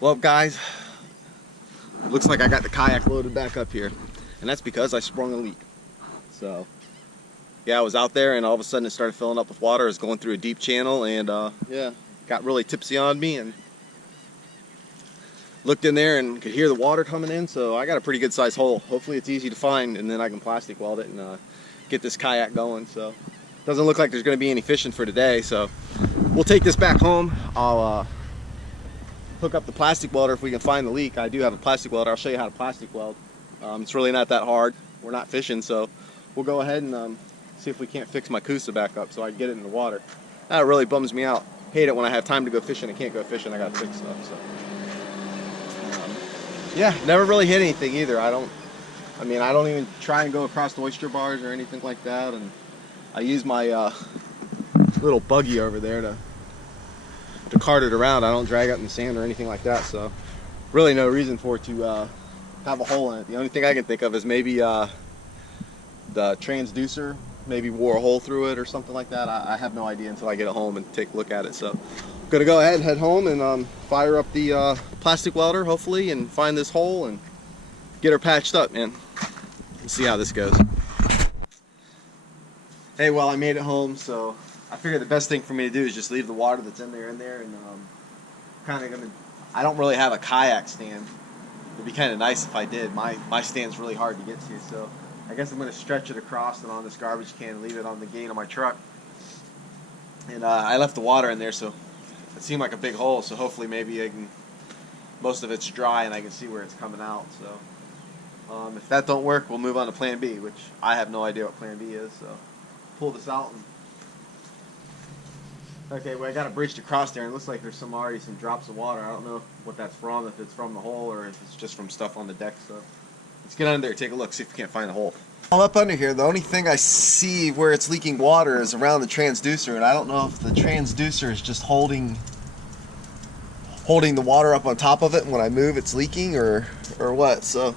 Well, guys, looks like I got the kayak loaded back up here, and that's because I sprung a leak. So yeah, I was out there and all of a sudden it started filling up with water. I was going through a deep channel and yeah, got really tipsy on me and looked in there and could hear the water coming in. So I got a pretty good sized hole. Hopefully it's easy to find, and then I can plastic weld it and get this kayak going. So doesn't look like there's going to be any fishing for today, so we'll take this back home. I'll hook up the plastic welder if we can find the leak. I do have a plastic welder. I'll show you how to plastic weld. It's really not that hard. We're not fishing, so we'll go ahead and see if we can't fix my choosa back up so I can get it in the water. That really bums me out. Hate it when I have time to go fishing and can't go fishing. I gotta fix stuff. So yeah, never really hit anything either. I don't even try and go across the oyster bars or anything like that. And I use my little buggy over there to cart it around. I don't drag it in the sand or anything like that, so really no reason for it to have a hole in it. The only thing I can think of is maybe the transducer maybe wore a hole through it or something like that. I have no idea until I get it home and take a look at it. So I'm gonna go ahead and head home and fire up the plastic welder hopefully and find this hole and get her patched up, man. Let's see how this goes. Hey, well, I made it home, so I figured the best thing for me to do is just leave the water that's in there, and kind of gonna. I don't really have a kayak stand. It'd be kind of nice if I did. My stand's really hard to get to, so I guess I'm gonna stretch it across and on this garbage can and leave it on the gate of my truck. And I left the water in there, so it seemed like a big hole. So hopefully maybe most of it's dry and I can see where it's coming out. So if that don't work, we'll move on to Plan B, which I have no idea what Plan B is. So pull this out and. Okay, well, I got it bridged across there, and it looks like there's already some drops of water. I don't know what that's from, if it's from the hole or if it's just from stuff on the deck. So let's get under there, take a look, see if we can't find the hole. All up under here, the only thing I see where it's leaking water is around the transducer, and I don't know if the transducer is just holding the water up on top of it, and when I move it's leaking or what. So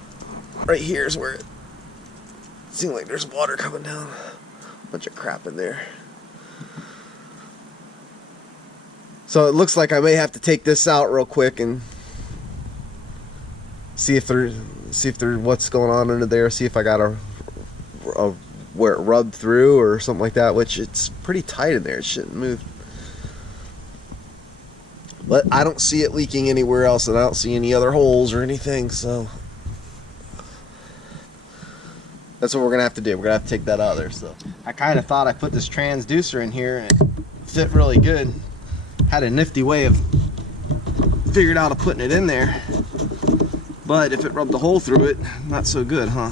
right here is where it seems like there's water coming down. A bunch of crap in there. So it looks like I may have to take this out real quick and see if there what's going on under there. See if I got a where it rubbed through or something like that. Which it's pretty tight in there. It shouldn't move. But I don't see it leaking anywhere else, and I don't see any other holes or anything. So that's what we're gonna have to do. We're gonna have to take that out of there. So I kind of thought I put this transducer in here and it fit really good. Had a nifty way of figured out of putting it in there, but if it rubbed a hole through it, not so good, huh?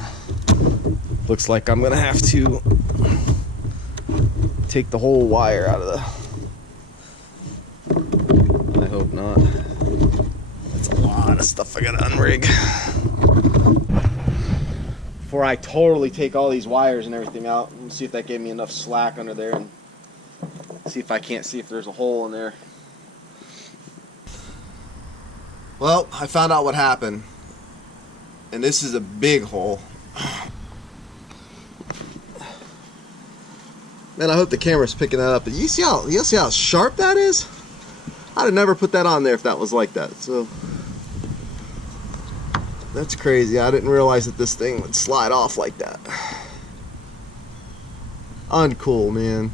Looks like I'm gonna have to take the whole wire out of the. I hope not. That's a lot of stuff I gotta unrig before I totally take all these wires and everything out. Let's see if that gave me enough slack under there and see if I can't see if there's a hole in there. Well, I found out what happened, and this is a big hole. Man, I hope the camera's picking that up. But you see how sharp that is? I'd have never put that on there if that was like that. So that's crazy. I didn't realize that this thing would slide off like that. Uncool, man.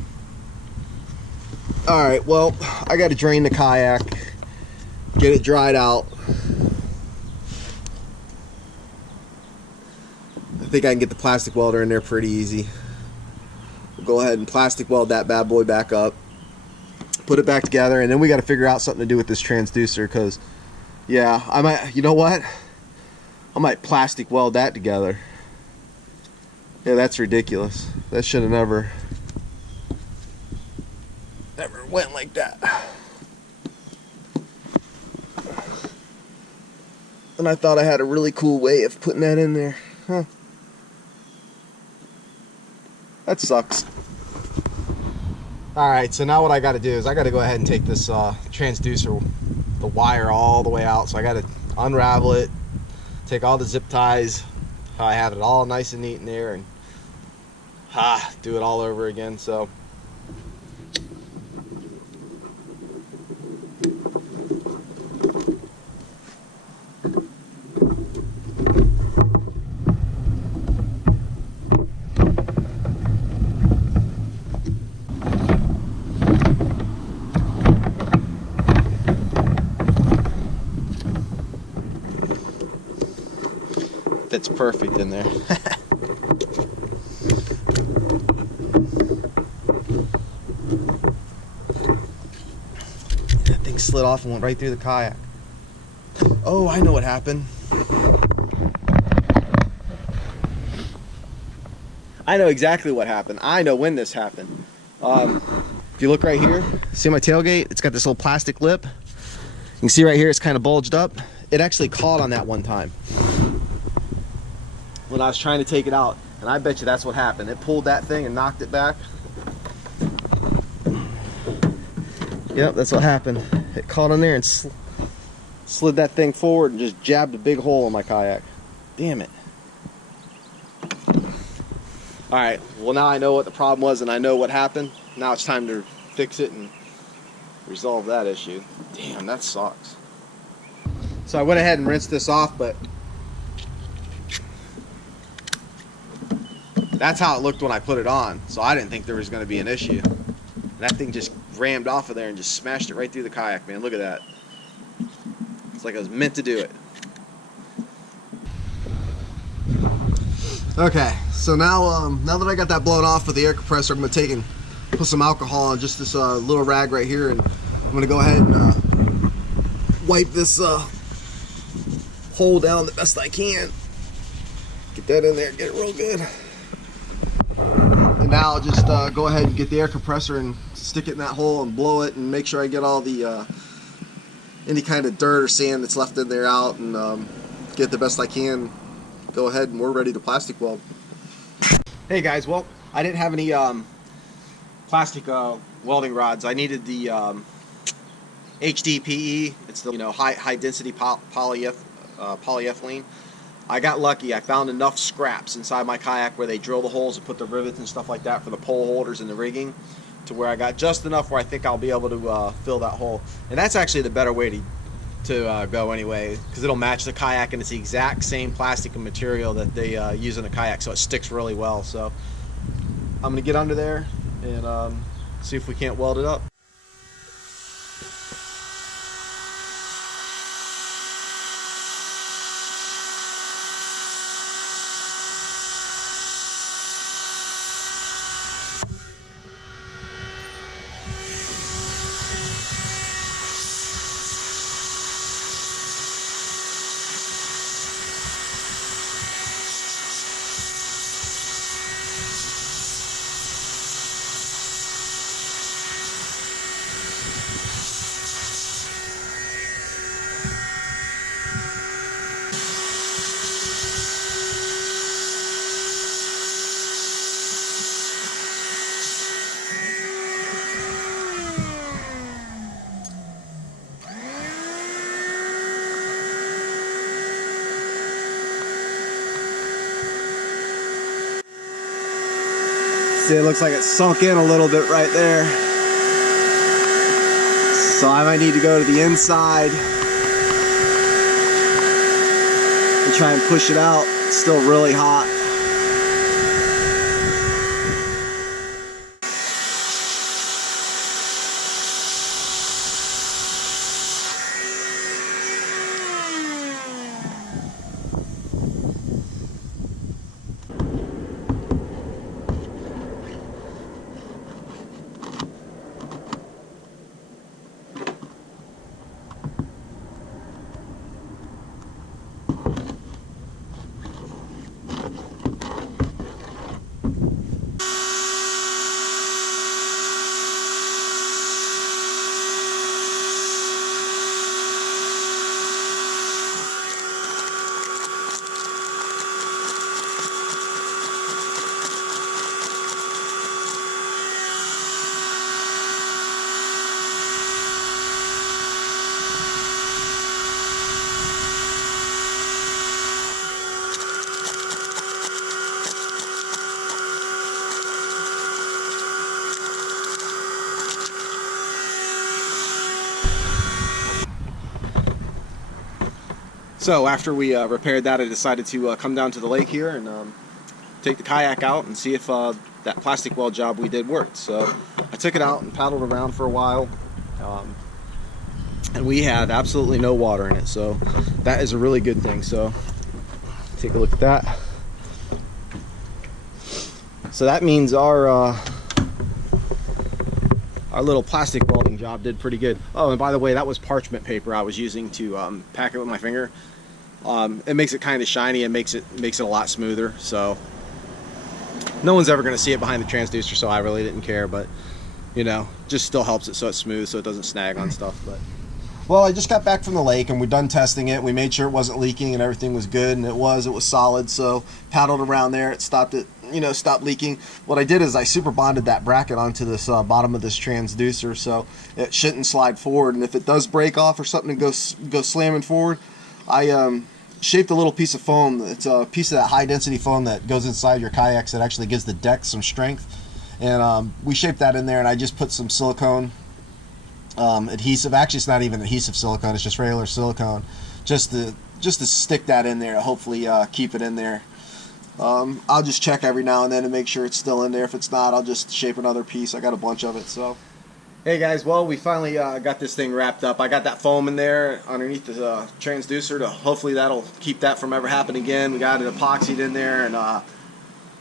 Alright, well, I gotta drain the kayak, get it dried out. I think I can get the plastic welder in there pretty easy. We'll go ahead and plastic weld that bad boy back up, put it back together, and then we gotta figure out something to do with this transducer, because yeah, I might, you know what? I might plastic weld that together. Yeah, that's ridiculous. That should have never went like that. And I thought I had a really cool way of putting that in there. Huh. That sucks. Alright, so now what I gotta do is I gotta go ahead and take this transducer, the wire all the way out. So I gotta unravel it, take all the zip ties, I have it all nice and neat in there, and do it all over again. So fits perfect in there. That thing slid off and went right through the kayak. Oh, I know what happened. I know exactly what happened. I know when this happened. If you look right here, see my tailgate? It's got this little plastic lip. You can see right here, it's kind of bulged up. It actually caught on that one time when I was trying to take it out. And I bet you that's what happened. It pulled that thing and knocked it back. Yep, that's what happened. It caught on there and slid that thing forward and just jabbed a big hole in my kayak. Damn it. Alright, well now I know what the problem was and I know what happened. Now it's time to fix it and resolve that issue. Damn, that sucks. So I went ahead and rinsed this off, but that's how it looked when I put it on. So I didn't think there was going to be an issue. And that thing just rammed off of there and just smashed it right through the kayak, man. Look at that. It's like it was meant to do it. Okay, so now that I got that blown off with the air compressor, I'm going to take and put some alcohol on just this little rag right here, and I'm going to go ahead and wipe this hole down the best I can. Get that in there, get it real good. And now I'll just go ahead and get the air compressor and stick it in that hole and blow it and make sure I get all the any kind of dirt or sand that's left in there out, and get the best I can. Go ahead and we're ready to plastic weld. Hey guys, well, I didn't have any plastic welding rods. I needed the HDPE. It's the high density polyethylene. I got lucky. I found enough scraps inside my kayak where they drill the holes and put the rivets and stuff like that for the pole holders and the rigging, to where I got just enough where I think I'll be able to fill that hole. And that's actually the better way to go anyway, because it'll match the kayak, and it's the exact same plastic and material that they use in a kayak, so it sticks really well. So I'm gonna get under there and see if we can't weld it up. See, it looks like it sunk in a little bit right there. So I might need to go to the inside and try and push it out. It's still really hot. So after we repaired that, I decided to come down to the lake here and take the kayak out and see if that plastic weld job we did worked. So I took it out and paddled around for a while, and we had absolutely no water in it, so that is a really good thing. So Take a look at that. So that means our little plastic welding job did pretty good. Oh, and by the way, that was parchment paper I was using to pack it with my finger. It makes it kind of shiny and makes it a lot smoother. So no one's ever going to see it behind the transducer, so I really didn't care. But you know, just still helps it so it's smooth, so it doesn't snag on stuff. But well, I just got back from the lake and we're done testing it. We made sure it wasn't leaking and everything was good, and it was solid. So paddled around there, it stopped leaking. What I did is I super bonded that bracket onto this bottom of this transducer, so it shouldn't slide forward. And if it does break off or something and goes slamming forward, I shaped a little piece of foam. It's a piece of that high density foam that goes inside your kayaks that actually gives the deck some strength. And we shaped that in there, and I just put some silicone adhesive. Actually, it's not even adhesive silicone, it's just regular silicone, just to stick that in there to hopefully keep it in there. I'll just check every now and then to make sure it's still in there. If it's not, I'll just shape another piece. I got a bunch of it. So hey guys, well, we finally got this thing wrapped up. I got that foam in there underneath the transducer to hopefully that'll keep that from ever happening again. We got it epoxied in there, and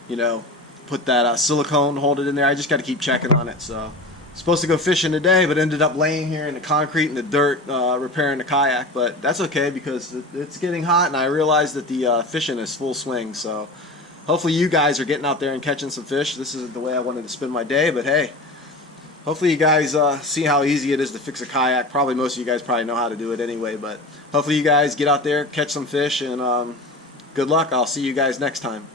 you know, put that silicone, hold it in there. I just got to keep checking on it. So supposed to go fishing today, but ended up laying here in the concrete and the dirt repairing the kayak. But that's okay because it's getting hot, and I realized that the fishing is full swing. So hopefully you guys are getting out there and catching some fish. This isn't the way I wanted to spend my day, but hey, hopefully you guys see how easy it is to fix a kayak. Probably most of you guys probably know how to do it anyway, but hopefully you guys get out there, catch some fish, and good luck. I'll see you guys next time.